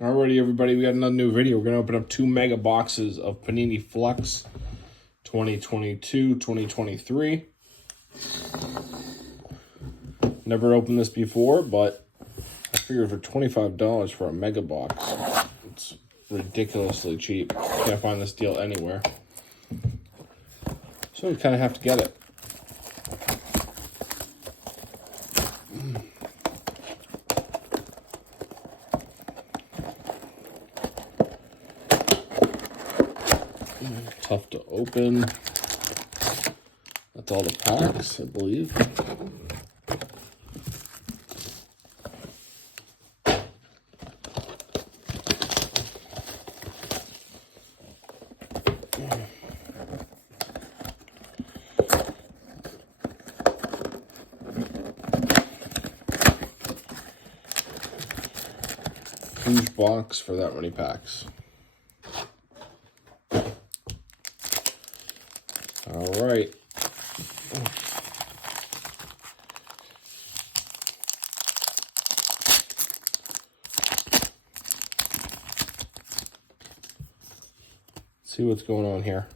Alrighty, everybody, we got another new video. We're going to open up 2 mega boxes of Panini Flux 2022-2023. Never opened this before, but I figured for $25 for a mega box, it's ridiculously cheap. Can't find this deal anywhere. So we kind of have to get it. Tough to open. That's all the packs, I believe. Huge box for that many packs. All right. See what's going on here.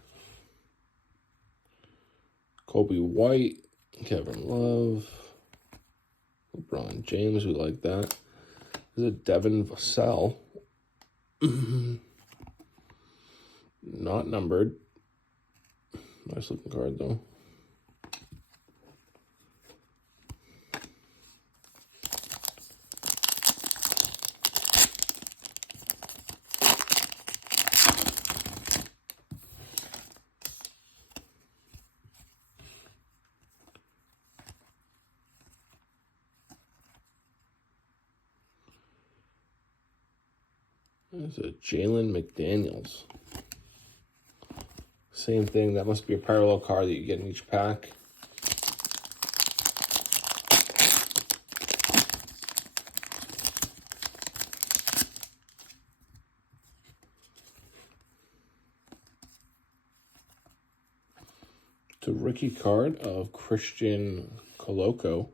Kobe White, Kevin Love, LeBron James, we like that. This is a Devin Vassell. Not numbered. Nice looking card though. There's a Jalen McDaniels. Same thing. That must be a parallel card that you get in each pack. It's a rookie card of Christian Coloco.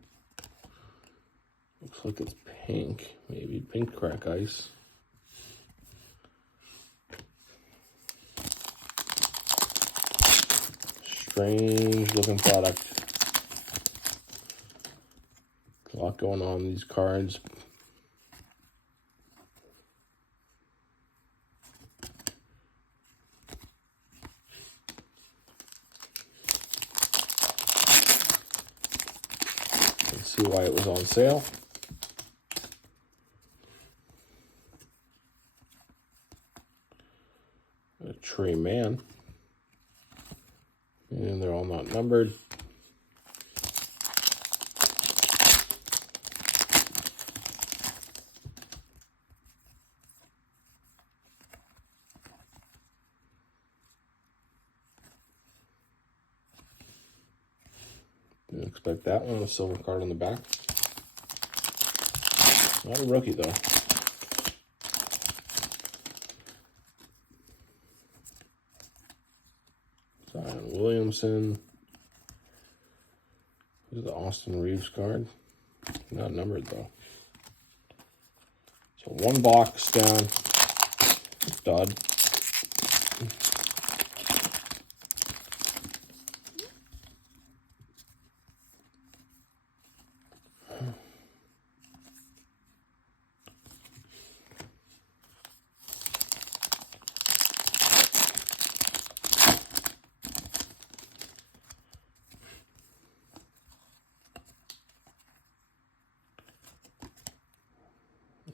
Looks like it's pink. Maybe pink crack ice. Strange looking product. A lot going on in these cards. Let's see why it was on sale. A Tree Man. And they're all not numbered. Didn't expect that one. A silver card on the back. Not a rookie though. Zion Williamson. This is the Austin Reeves card. Not numbered though. So one box down. Dud.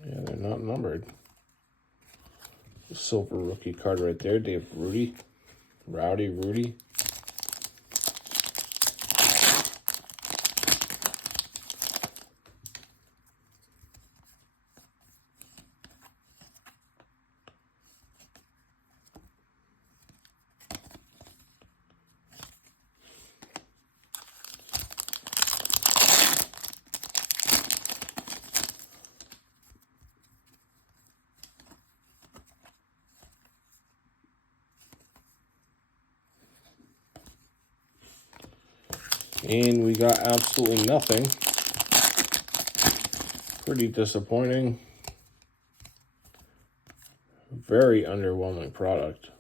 Yeah, they're not numbered. Silver rookie card right there. Dave Rudy. Rowdy Rudy. And we got absolutely nothing. Pretty disappointing. very underwhelming product.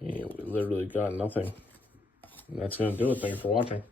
Yeah, we literally got nothing. And that's going to do it. Thanks for watching.